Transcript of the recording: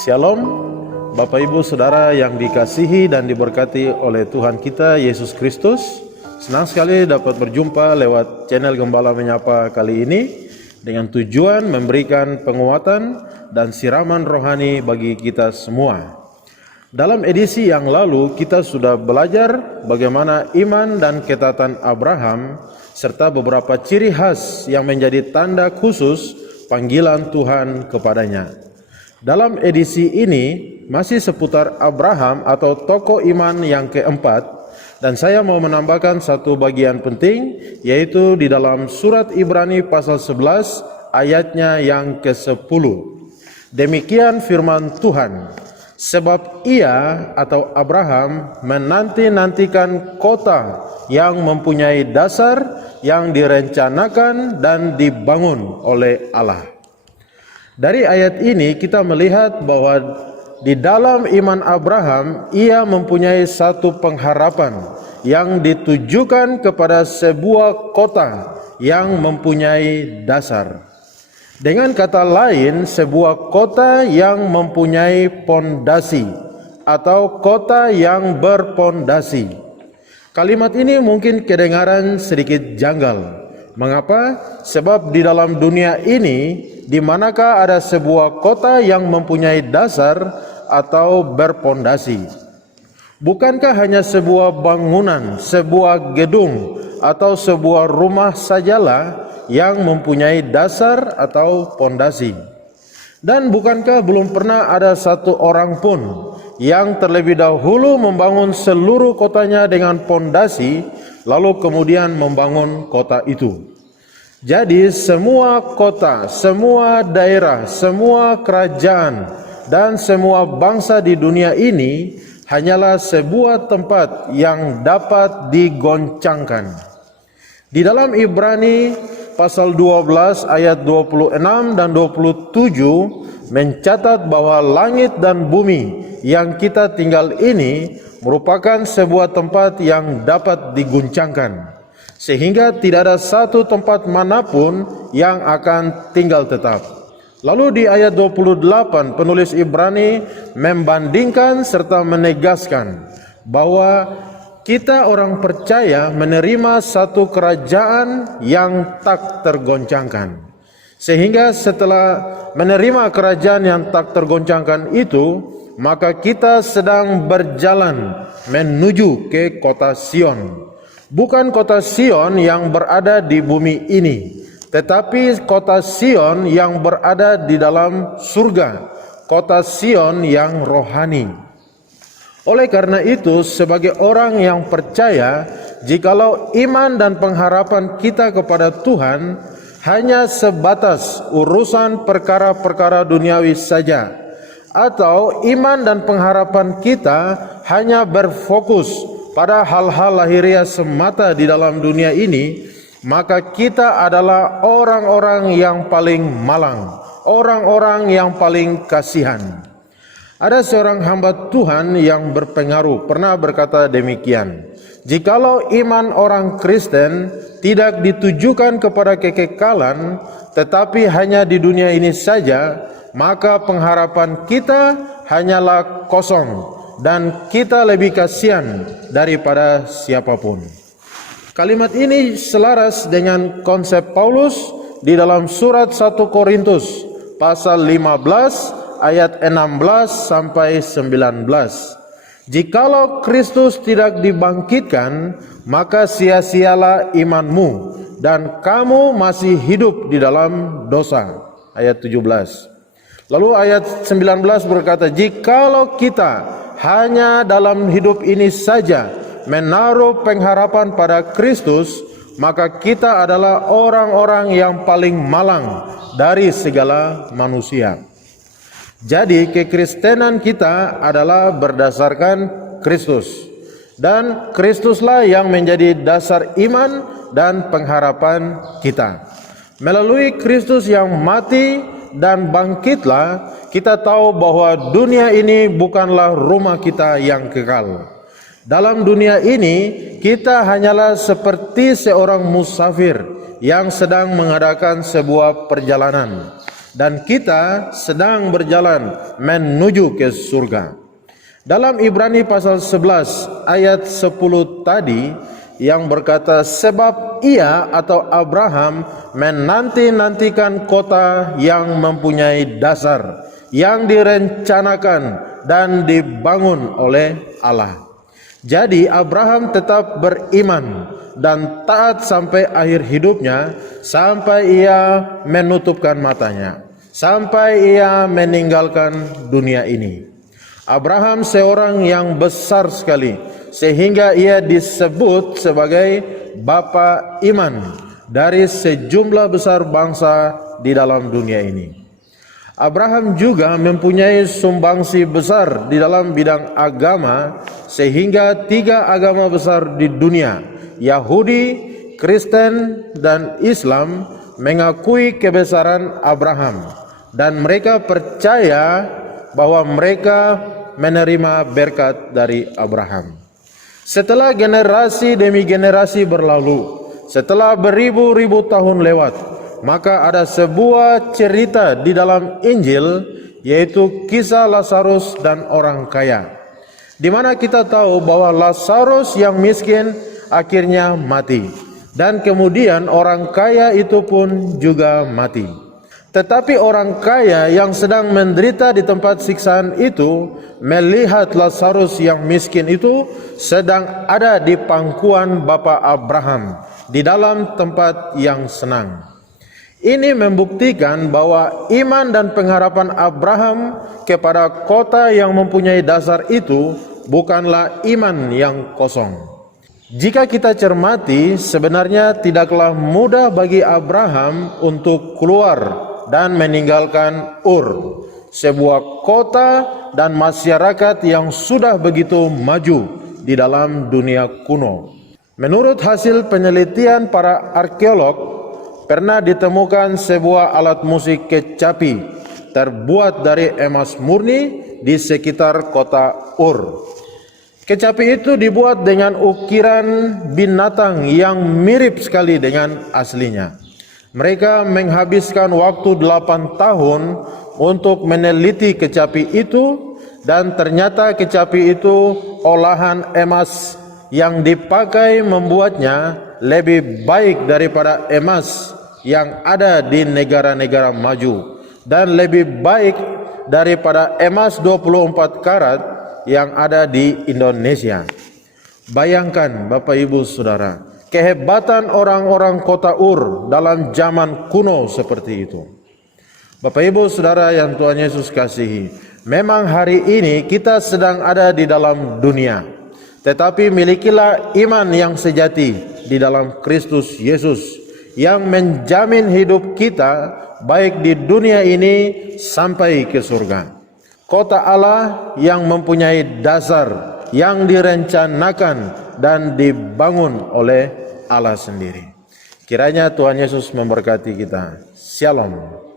Shalom, Bapak Ibu Saudara yang dikasihi dan diberkati oleh Tuhan kita Yesus Kristus. Senang sekali dapat berjumpa lewat channel Gembala Menyapa kali ini dengan tujuan memberikan penguatan dan siraman rohani bagi kita semua. Dalam edisi yang lalu kita sudah belajar bagaimana iman dan ketaatan Abraham serta beberapa ciri khas yang menjadi tanda khusus panggilan Tuhan kepadanya. Dalam edisi ini masih seputar Abraham atau tokoh iman yang keempat, dan saya mau menambahkan satu bagian penting, yaitu di dalam surat Ibrani pasal 11 ayatnya yang ke-10. Demikian firman Tuhan, sebab ia atau Abraham menanti-nantikan kota yang mempunyai dasar yang direncanakan dan dibangun oleh Allah. Dari ayat ini kita melihat bahwa di dalam iman Abraham ia mempunyai satu pengharapan yang ditujukan kepada sebuah kota yang mempunyai dasar. Dengan kata lain, sebuah kota yang mempunyai pondasi atau kota yang berpondasi. Kalimat ini mungkin kedengaran sedikit janggal. Mengapa? Sebab di dalam dunia ini, di manakah ada sebuah kota yang mempunyai dasar atau berpondasi? Bukankah hanya sebuah bangunan, sebuah gedung, atau sebuah rumah sajalah yang mempunyai dasar atau pondasi? Dan bukankah belum pernah ada satu orang pun yang terlebih dahulu membangun seluruh kotanya dengan pondasi, lalu kemudian membangun kota itu? Jadi semua kota, semua daerah, semua kerajaan, dan semua bangsa di dunia ini hanyalah sebuah tempat yang dapat digoncangkan. Di dalam Ibrani pasal 12 ayat 26 dan 27 mencatat bahwa langit dan bumi yang kita tinggal ini merupakan sebuah tempat yang dapat diguncangkan, sehingga tidak ada satu tempat manapun yang akan tinggal tetap. Lalu di ayat 28 penulis Ibrani membandingkan serta menegaskan bahwa kita orang percaya menerima satu kerajaan yang tak tergoncangkan. Sehingga setelah menerima kerajaan yang tak tergoncangkan itu, maka kita sedang berjalan menuju ke kota Sion. Bukan kota Sion yang berada di bumi ini, tetapi kota Sion yang berada di dalam surga, kota Sion yang rohani. Oleh karena itu, sebagai orang yang percaya, jikalau iman dan pengharapan kita kepada Tuhan hanya sebatas urusan perkara-perkara duniawi saja, atau iman dan pengharapan kita hanya berfokus pada hal-hal lahiriah semata di dalam dunia ini, maka kita adalah orang-orang yang paling malang, orang-orang yang paling kasihan. Ada seorang hamba Tuhan yang berpengaruh pernah berkata demikian, jikalau iman orang Kristen tidak ditujukan kepada kekekalan, tetapi hanya di dunia ini saja, maka pengharapan kita hanyalah kosong, dan kita lebih kasihan daripada siapapun. Kalimat ini selaras dengan konsep Paulus di dalam surat 1 Korintus pasal 15 ayat 16 sampai 19. Jikalau Kristus tidak dibangkitkan, maka sia-sialah imanmu dan kamu masih hidup di dalam dosa. Ayat 17. Lalu ayat 19 berkata, jikalau kita hanya dalam hidup ini saja menaruh pengharapan pada Kristus, maka kita adalah orang-orang yang paling malang dari segala manusia. Jadi kekristenan kita adalah berdasarkan Kristus, dan Kristuslah yang menjadi dasar iman dan pengharapan kita. Melalui Kristus yang mati dan bangkitlah, kita tahu bahwa dunia ini bukanlah rumah kita yang kekal. Dalam dunia ini, kita hanyalah seperti seorang musafir yang sedang mengadakan sebuah perjalanan. dan kita sedang berjalan menuju ke surga. Dalam Ibrani pasal 11 ayat 10 tadi yang berkata, sebab ia atau Abraham menanti-nantikan kota yang mempunyai dasar, yang direncanakan dan dibangun oleh Allah. Jadi Abraham tetap beriman dan taat sampai akhir hidupnya, sampai ia menutupkan matanya, sampai ia meninggalkan dunia ini. Abraham seorang yang besar sekali, sehingga ia disebut sebagai bapa iman dari sejumlah besar bangsa di dalam dunia ini. Abraham juga mempunyai sumbangsi besar di dalam bidang agama, sehingga 3 agama besar di dunia, Yahudi, Kristen, dan Islam, mengakui kebesaran Abraham, dan mereka percaya bahwa mereka menerima berkat dari Abraham. Setelah generasi demi generasi berlalu, setelah beribu-ribu tahun lewat, maka ada sebuah cerita di dalam Injil, yaitu kisah Lazarus dan orang kaya, di mana kita tahu bahwa Lazarus yang miskin akhirnya mati, dan kemudian orang kaya itu pun juga mati. Tetapi orang kaya yang sedang menderita di tempat siksaan itu melihat Lazarus yang miskin itu sedang ada di pangkuan Bapa Abraham di dalam tempat yang senang. Ini membuktikan bahwa iman dan pengharapan Abraham kepada kota yang mempunyai dasar itu bukanlah iman yang kosong. Jika kita cermati, sebenarnya tidaklah mudah bagi Abraham untuk keluar dan meninggalkan Ur, sebuah kota dan masyarakat yang sudah begitu maju di dalam dunia kuno. Menurut hasil penelitian para arkeolog, pernah ditemukan sebuah alat musik kecapi terbuat dari emas murni di sekitar kota Ur. Kecapi itu dibuat dengan ukiran binatang yang mirip sekali dengan aslinya. Mereka menghabiskan waktu 8 tahun untuk meneliti kecapi itu, dan ternyata kecapi itu olahan emas yang dipakai membuatnya lebih baik daripada emas yang ada di negara-negara maju, dan lebih baik daripada emas 24 karat yang ada di Indonesia. Bayangkan Bapak Ibu Saudara, kehebatan orang-orang kota Ur dalam zaman kuno seperti itu. Bapak Ibu Saudara yang Tuhan Yesus kasihi, memang hari ini kita sedang ada di dalam dunia, tetapi milikilah iman yang sejati di dalam Kristus Yesus, yang menjamin hidup kita baik di dunia ini sampai ke surga. Kota Allah yang mempunyai dasar, yang direncanakan dan dibangun oleh Allah sendiri. Kiranya Tuhan Yesus memberkati kita. Shalom.